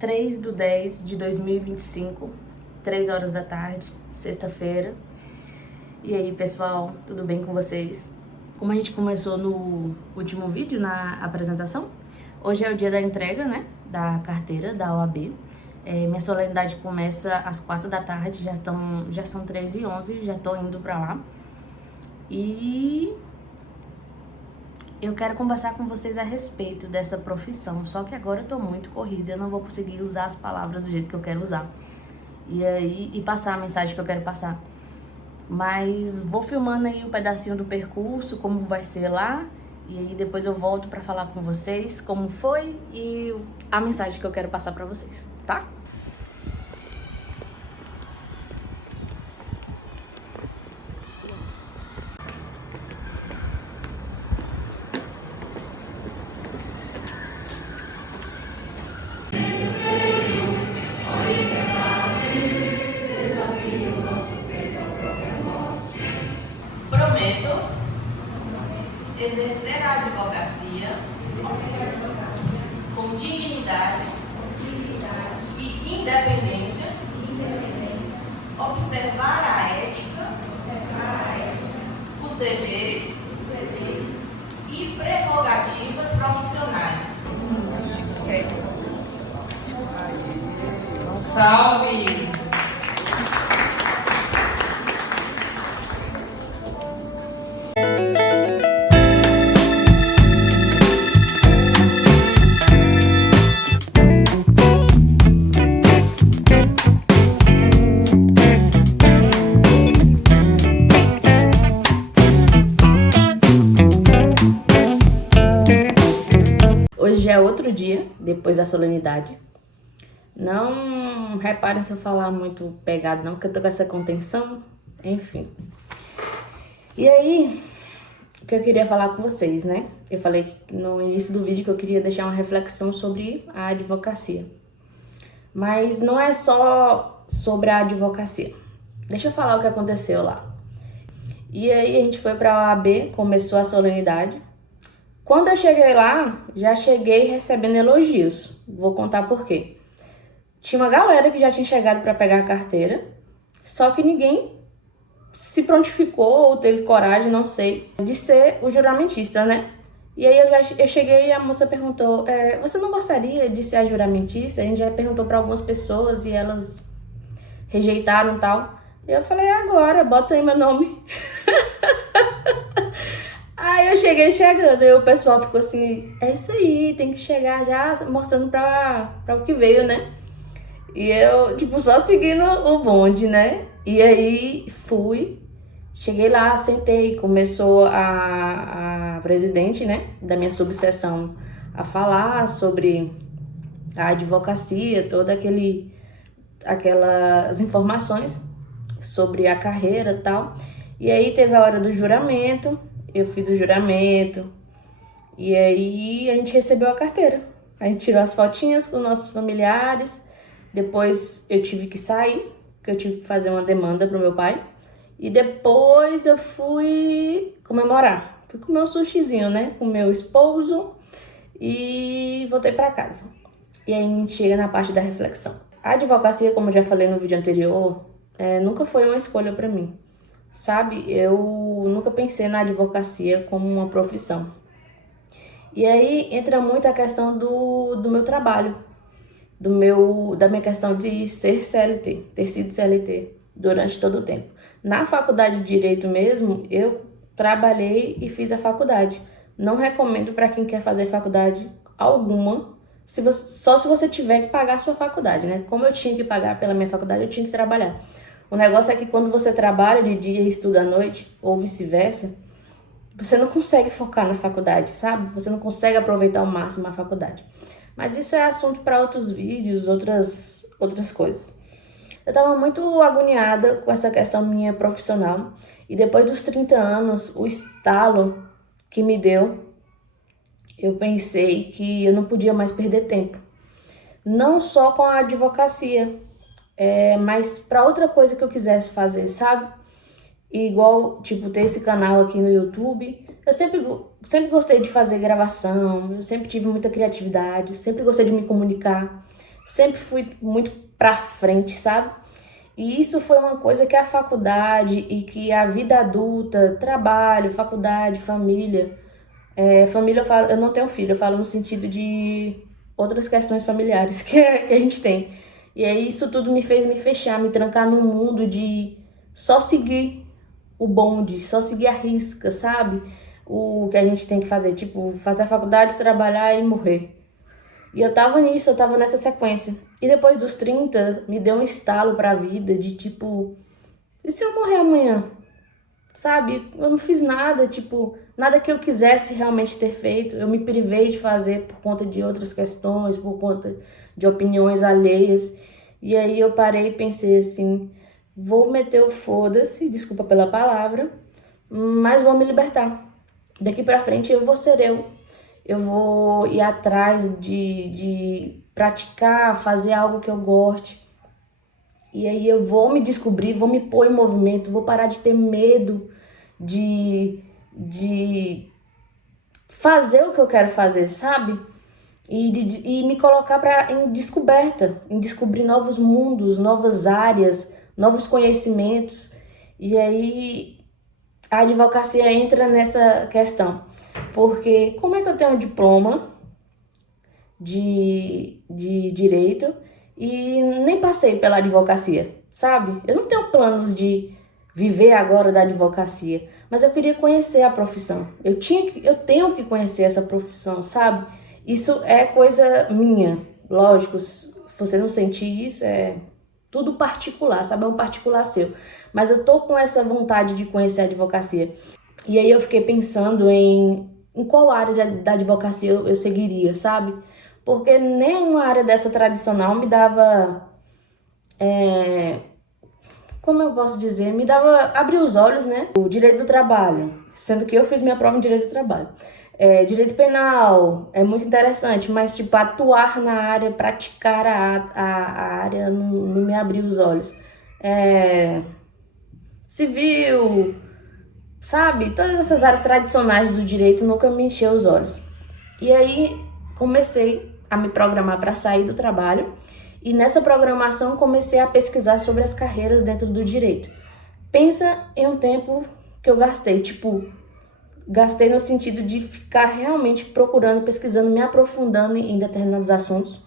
3/10/2025, 3 horas da tarde, sexta-feira. E aí, pessoal, tudo bem com vocês? Como a gente começou no último vídeo, na apresentação, hoje é o dia da entrega, né, da carteira da OAB. Minha solenidade começa às 4 da tarde, já são 3h11, já tô indo pra lá. E eu quero conversar com vocês a respeito dessa profissão, só que agora eu tô muito corrida, eu não vou conseguir usar as palavras do jeito que eu quero usar. E passar a mensagem que eu quero passar. Mas vou filmando aí um pedacinho do percurso, como vai ser lá, e aí depois eu volto pra falar com vocês como foi e a mensagem que eu quero passar pra vocês, tá? Prometo exercer a advocacia com dignidade e independência, observar a ética, os deveres e prerrogativas profissionais. Salve! Hoje é outro dia, depois da solenidade. Não reparem se eu falar muito pegado não, porque eu tô com essa contenção, enfim. E aí, o que eu queria falar com vocês, né? Eu falei no início do vídeo que eu queria deixar uma reflexão sobre a advocacia. Mas não é só sobre a advocacia. Deixa eu falar o que aconteceu lá. E aí a gente foi pra OAB, começou a solenidade. Quando eu cheguei lá, já cheguei recebendo elogios. Vou contar por quê. Tinha uma galera que já tinha chegado para pegar a carteira, só que ninguém se prontificou ou teve coragem, não sei, de ser o juramentista, né? E aí eu cheguei e a moça perguntou, você não gostaria de ser a juramentista? A gente já perguntou para algumas pessoas e elas rejeitaram e tal. E eu falei, agora, bota aí meu nome. Aí eu cheguei chegando, e o pessoal ficou assim, é isso aí, tem que chegar já mostrando pra o que veio, né? E eu, tipo, só seguindo o bonde, né? E aí fui, cheguei lá, sentei, começou a presidente, né, da minha subseção a falar sobre a advocacia, aquelas informações sobre a carreira e tal. E aí teve a hora do juramento. Eu fiz o juramento e aí a gente recebeu a carteira. A gente tirou as fotinhas com nossos familiares. Depois eu tive que sair, porque eu tive que fazer uma demanda pro meu pai. E depois eu fui comemorar. Fui comer um sushizinho, né, com meu esposo e voltei pra casa. E aí a gente chega na parte da reflexão. A advocacia, como eu já falei no vídeo anterior, nunca foi uma escolha pra mim. Sabe, eu nunca pensei na advocacia como uma profissão. E aí entra muito a questão do meu trabalho, da minha questão de ser CLT, ter sido CLT durante todo o tempo. Na faculdade de Direito mesmo, eu trabalhei e fiz a faculdade. Não recomendo para quem quer fazer faculdade alguma, só se você tiver que pagar a sua faculdade, né? Como eu tinha que pagar pela minha faculdade, eu tinha que trabalhar. O negócio é que quando você trabalha de dia e estuda à noite, ou vice-versa, você não consegue focar na faculdade, sabe? Você não consegue aproveitar ao máximo a faculdade. Mas isso é assunto para outros vídeos, outras coisas. Eu tava muito agoniada com essa questão minha profissional. E depois dos 30 anos, o estalo que me deu, eu pensei que eu não podia mais perder tempo. Não só com a advocacia, mas para outra coisa que eu quisesse fazer, sabe? Igual, tipo, ter esse canal aqui no YouTube. Eu sempre gostei de fazer gravação, eu sempre tive muita criatividade, sempre gostei de me comunicar. sempre fui muito pra frente, sabe? E isso foi uma coisa que a faculdade e que a vida adulta, trabalho, faculdade, família, família eu falo, eu não tenho filho, eu falo no sentido de outras questões familiares que a gente tem. E aí isso tudo me fez me fechar, me trancar num mundo de só seguir o bonde, só seguir a risca, sabe? O que a gente tem que fazer, tipo, fazer a faculdade, trabalhar e morrer. E eu tava nisso, eu tava nessa sequência. E depois dos 30, me deu um estalo pra vida de tipo, e se eu morrer amanhã? Sabe? Eu não fiz nada, tipo, nada que eu quisesse realmente ter feito. Eu me privei de fazer por conta de outras questões, por conta de opiniões alheias. E aí eu parei e pensei assim, vou meter o foda-se, desculpa pela palavra, mas vou me libertar. Daqui pra frente eu vou ser eu. Eu vou ir atrás de praticar, fazer algo que eu goste. E aí eu vou me descobrir, vou me pôr em movimento, vou parar de ter medo de fazer o que eu quero fazer, sabe? E me colocar em descoberta, em descobrir novos mundos, novas áreas, novos conhecimentos. E aí a advocacia entra nessa questão. Porque como é que eu tenho um diploma de direito e nem passei pela advocacia, sabe? Eu não tenho planos de viver agora da advocacia, mas eu queria conhecer a profissão. Eu tenho que conhecer essa profissão, sabe? Isso é coisa minha, lógico. Se você não sentir isso, é tudo particular, sabe? É um particular seu. Mas eu tô com essa vontade de conhecer a advocacia. E aí eu fiquei pensando em qual área da advocacia eu seguiria, sabe? Porque nenhuma área dessa tradicional me dava, como eu posso dizer, me dava, abrir os olhos, né? O direito do trabalho, sendo que eu fiz minha prova em direito do trabalho. Direito penal é muito interessante, mas tipo, atuar na área, praticar a área não me abriu os olhos. Civil, sabe? Todas essas áreas tradicionais do direito nunca me encheu os olhos. E aí comecei a me programar para sair do trabalho e nessa programação comecei a pesquisar sobre as carreiras dentro do direito. Pensa em um tempo que eu gastei, tipo, gastei no sentido de ficar realmente procurando, pesquisando, me aprofundando em determinados assuntos.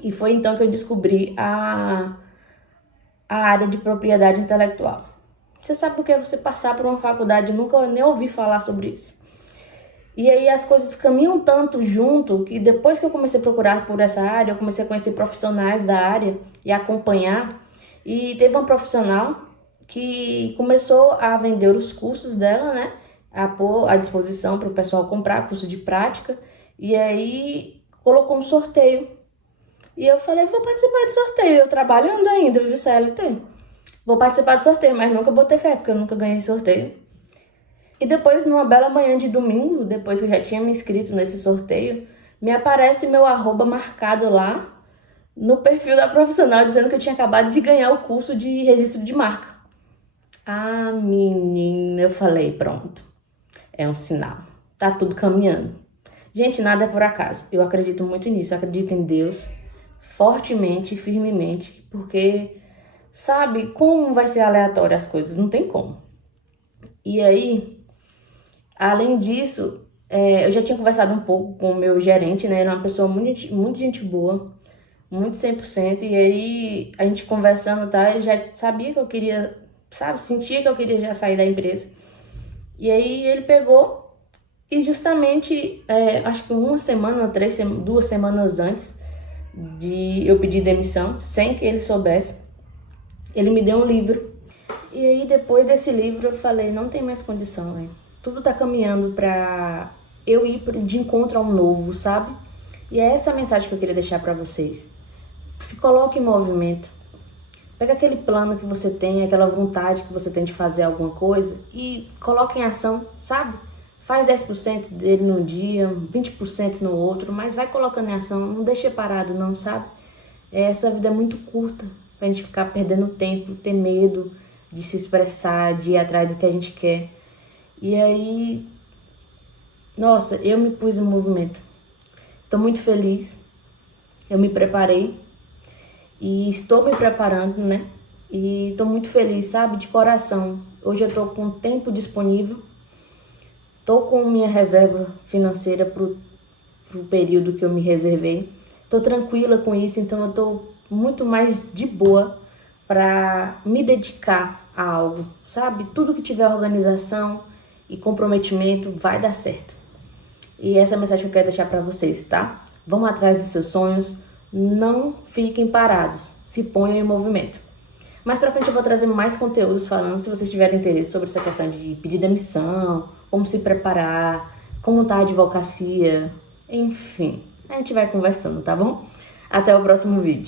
E foi então que eu descobri a área de propriedade intelectual. Você sabe por que você passar por uma faculdade e nunca nem ouvi falar sobre isso? E aí as coisas caminham tanto junto que depois que eu comecei a procurar por essa área, eu comecei a conhecer profissionais da área e acompanhar. E teve uma profissional que começou a vender os cursos dela, né? A pôr à disposição para o pessoal comprar, curso de prática. E aí colocou um sorteio. E eu falei, vou participar do sorteio. Eu trabalhando ainda, viu, CLT? Vou participar do sorteio, mas nunca botei fé, porque eu nunca ganhei sorteio. E depois, numa bela manhã de domingo, depois que eu já tinha me inscrito nesse sorteio, me aparece meu arroba marcado lá no perfil da profissional, dizendo que eu tinha acabado de ganhar o curso de registro de marca. Ah, menina, eu falei, pronto, é um sinal, tá tudo caminhando. Gente, nada é por acaso, eu acredito muito nisso, eu acredito em Deus, fortemente e firmemente, porque sabe como vai ser aleatório as coisas, não tem como. E aí, além disso, eu já tinha conversado um pouco com o meu gerente, né? Era uma pessoa muito gente boa, muito 100%. E aí, a gente conversando, tá? Ele já sabia que eu queria, sabe? Sentia que eu queria já sair da empresa. E aí, ele pegou e justamente, acho que uma semana, 2 semanas antes de eu pedir demissão, sem que ele soubesse, ele me deu um livro. E aí, depois desse livro, eu falei, não tem mais condição, velho. Tudo tá caminhando pra eu ir de encontro ao novo, sabe? E é essa a mensagem que eu queria deixar pra vocês. Se coloque em movimento. Pega aquele plano que você tem, aquela vontade que você tem de fazer alguma coisa e coloque em ação, sabe? Faz 10% dele num dia, 20% no outro, mas vai colocando em ação, não deixe parado não, sabe? Essa vida é muito curta pra gente ficar perdendo tempo, ter medo de se expressar, de ir atrás do que a gente quer. E aí, nossa, eu me pus em movimento. Tô muito feliz. Eu me preparei E estou me preparando, né? E estou muito feliz, sabe? De coração. Hoje eu estou com tempo disponível. Estou com minha reserva financeira pro período que eu me reservei. Estou tranquila com isso, então eu estou muito mais de boa para me dedicar a algo, sabe? Tudo que tiver organização e comprometimento vai dar certo. E essa é a mensagem que eu quero deixar para vocês, tá? Vão atrás dos seus sonhos, não fiquem parados, se ponham em movimento. Mais pra frente eu vou trazer mais conteúdos falando, se vocês tiverem interesse sobre essa questão de pedir demissão, como se preparar, como tá a advocacia, enfim. A gente vai conversando, tá bom? Até o próximo vídeo.